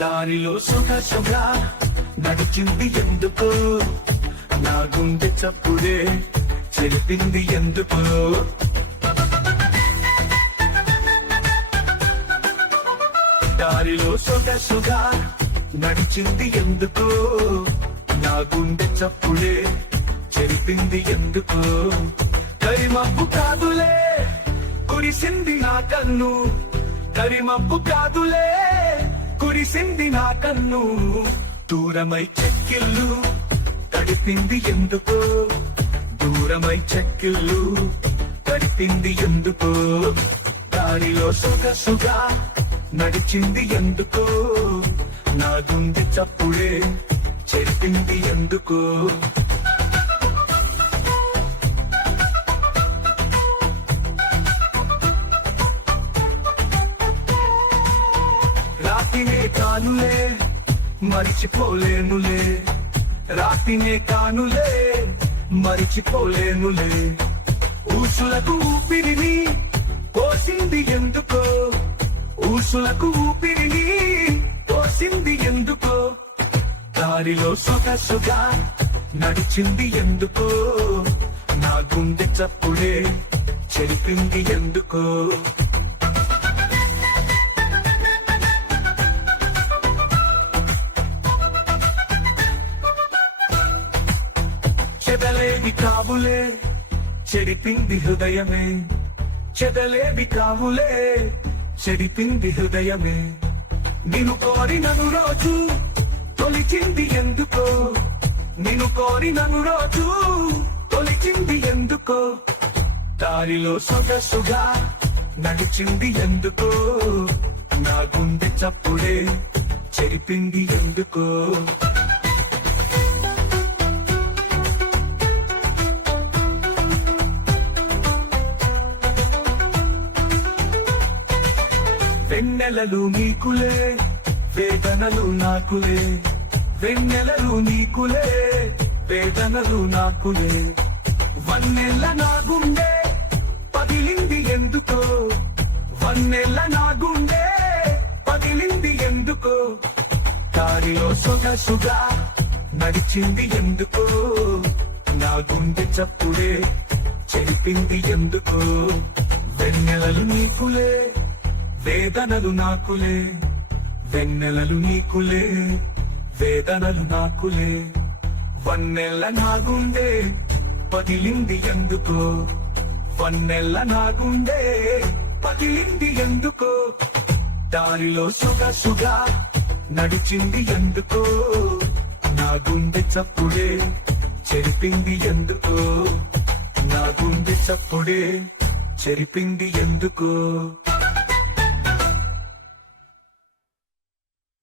దారిలో సుఖ సుఖ నడిచింది ఎందుకు? నా గుండె చప్పుడే చెరిపింది ఎందుకు? దారిలో సుఖ సుగ నడిచింది ఎందుకు? నా గుండె చప్పుడే చెరిపింది ఎందుకు? కరిమబ్బు కాదులే కురిసింది నా కన్ను. కరిమబ్బు కాదులే కురిసింది నా కన్ను? దూరమై చెక్కిళ్ళు తడిపింది ఎందుకు? దూరమై చెక్కిళ్ళు తడిపింది ఎందుకు? దారిలో సుగ సుగ నడిచింది ఎందుకు? నా గుండె చప్పుడే చెప్పింది ఎందుకు? కానులే మరిచిపోలేనులే. రాతినే కానులే మరిచిపోలేనులే. ఊసులకు ఊపిరిని పోసింది ఎందుకో? ఊసులకు ఊపిరిని పోసింది ఎందుకో? దారిలో సొగసుగా నడిచింది ఎందుకో? నా గుండె చప్పుడే చెరిపింది ఎందుకో? చెదలేవి కావులే చెడిపింది హృదయమే. చెదలేవి కావులే చెడిపింది హృదయమే. నిన్ను కోరినను రోజు తొలిచింది ఎందుకో? నిన్ను కోరినను రోజు తొలిచింది ఎందుకో? దారిలో సొగసుగా నడిచింది ఎందుకో? నా గుండె చప్పుడే చెరిపింది ఎందుకో? వెన్నెలలు నీకులే వేదనలు నాకులే. వెన్నెలలు నీకులే వేదనలు నాకులే. వన్నెల నా గుండె పగిలింది ఎందుకో? వన్నెల నా గుండె పగిలింది ఎందుకో? దారిలో సొగసుగా నడిచింది ఎందుకో? నా గుండె చప్పుడే చెరిపింది ఎందుకో? వెన్నెలలు నీకులే వేదనలు నాకులే వెన్నెలలు నీకులే వేదనలు నాకులే. వన్నెల్ల నాగుండే పదిలింది ఎందుకో? వన్నెల్ల నాగుండే పదిలింది ఎందుకో? దారిలో సుగసుగా నడిచింది ఎందుకో? నా గుండె చప్పుడే చెరిపింది ఎందుకో? నా గుండె చప్పుడే చెరిపింది ఎందుకో?